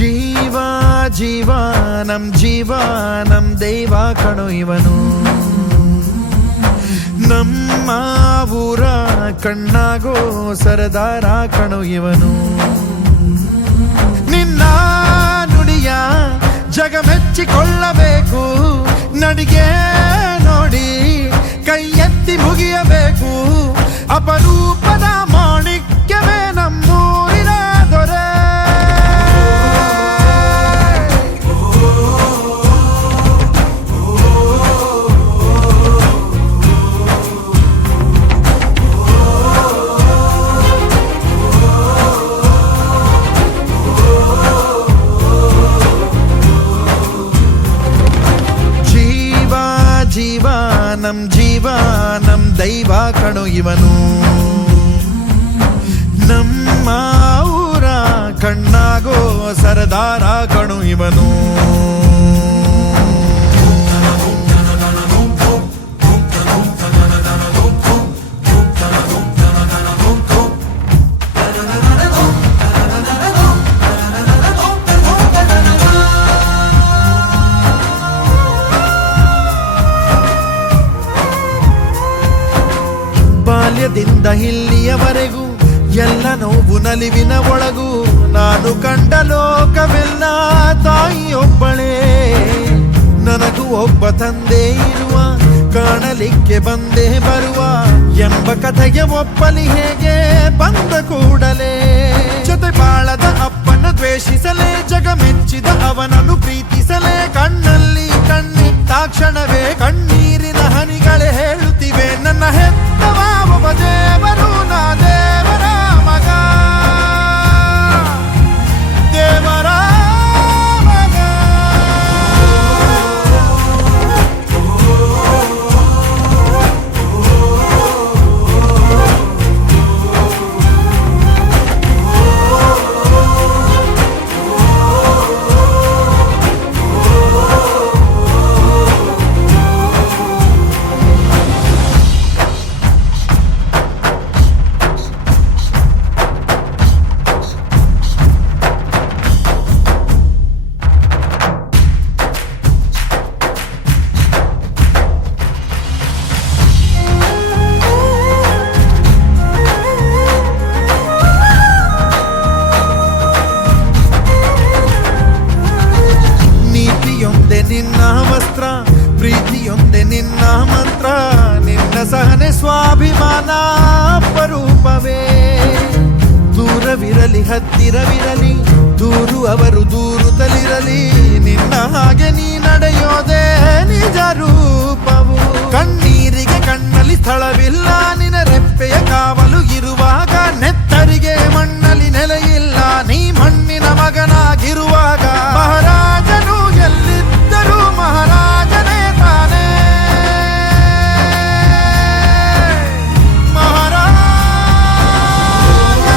ಜೀವ ಜೀವ ನಮ್ ದೈವ ಕಣೋ ಇವನು, ನಮ್ಮ ಊರ ಕಣ್ಣಾಗೋ ಸರದಾರ ಕಣೋ ಇವನು. ನಿನ್ನ ನುಡಿಯ ಜಗ ಮೆಚ್ಚಿಕೊಳ್ಳಬೇಕು, ನಡಿಗೆ ನೋಡಿ ಕೈ ಎತ್ತಿ ಮುಗಿಯಬೇಕು. ಅಪರೂಪದ ಮಾಣಿಕ್ಯವೇ ನಮ್ಮೂರಿನ ದೊರೆ. ಜೀವ ನಮ್ ದೈವ ಕಣೋ ಇವನು, ನಮ್ಮ ಊರ ಕಣ್ಣಾಗೋ ಸರದಾರ ಕಣೋ ಇವನು. ಬಾಲ್ಯದಿಂದ ಇಲ್ಲಿಯವರೆಗೂ ಎಲ್ಲ ನೋವು ನಲಿವಿನ ಒಳಗೂ ನಾನು ಕಂಡ ಲೋಕವೆಲ್ಲ ತಾಯಿಯೊಬ್ಬಳೇ. ನನಗೂ ಒಬ್ಬ ತಂದೆ ಇರುವ, ಕಾಣಲಿಕ್ಕೆ ಬಂದೇ ಬರುವ ಎಂಬ ಕಥೆಗೆ ಒಪ್ಪಲಿ ಹೇಗೆ ಬಂದ ಕೂಡಲೇ. ಜೊತೆ ಬಾಳದ ಅಪ್ಪನ ದ್ವೇಷಿಸಲೇ, ಜಗ ಮೆಚ್ಚಿದ ಅವನನ್ನು ಪ್ರೀತಿಸಲೇ. ಕಣ್ಣಲ್ಲಿ ಕಣ್ಣಿಟ್ಟಾಕ್ಷಣವೇ ಕಣ್ಣೀರಿನ ಹನಿಗಳೇ ಹೇಳುತ್ತಿವೆ, ನನ್ನ ಹೆತ್ತವ ಒಬ್ಬ ದೇವರು, ನಾ ದೇವರ ಮಗ, ದೇವರ ಮಗ. ನಿನ್ನ ವಸ್ತ್ರ, ಪ್ರೀತಿಯೊಂದೆ ನಿನ್ನ ಮಂತ್ರ, ನಿನ್ನ ಸಹನೆ ಸ್ವಾಭಿಮಾನ ಅಪರೂಪವೇ. ದೂರವಿರಲಿ ಹತ್ತಿರವಿರಲಿ, ದೂರು ಅವರು ದೂರುತ್ತಲಿರಲಿ, ನಿನ್ನ ಹಾಗೆ ನೀ ನಡೆಯೋದೇ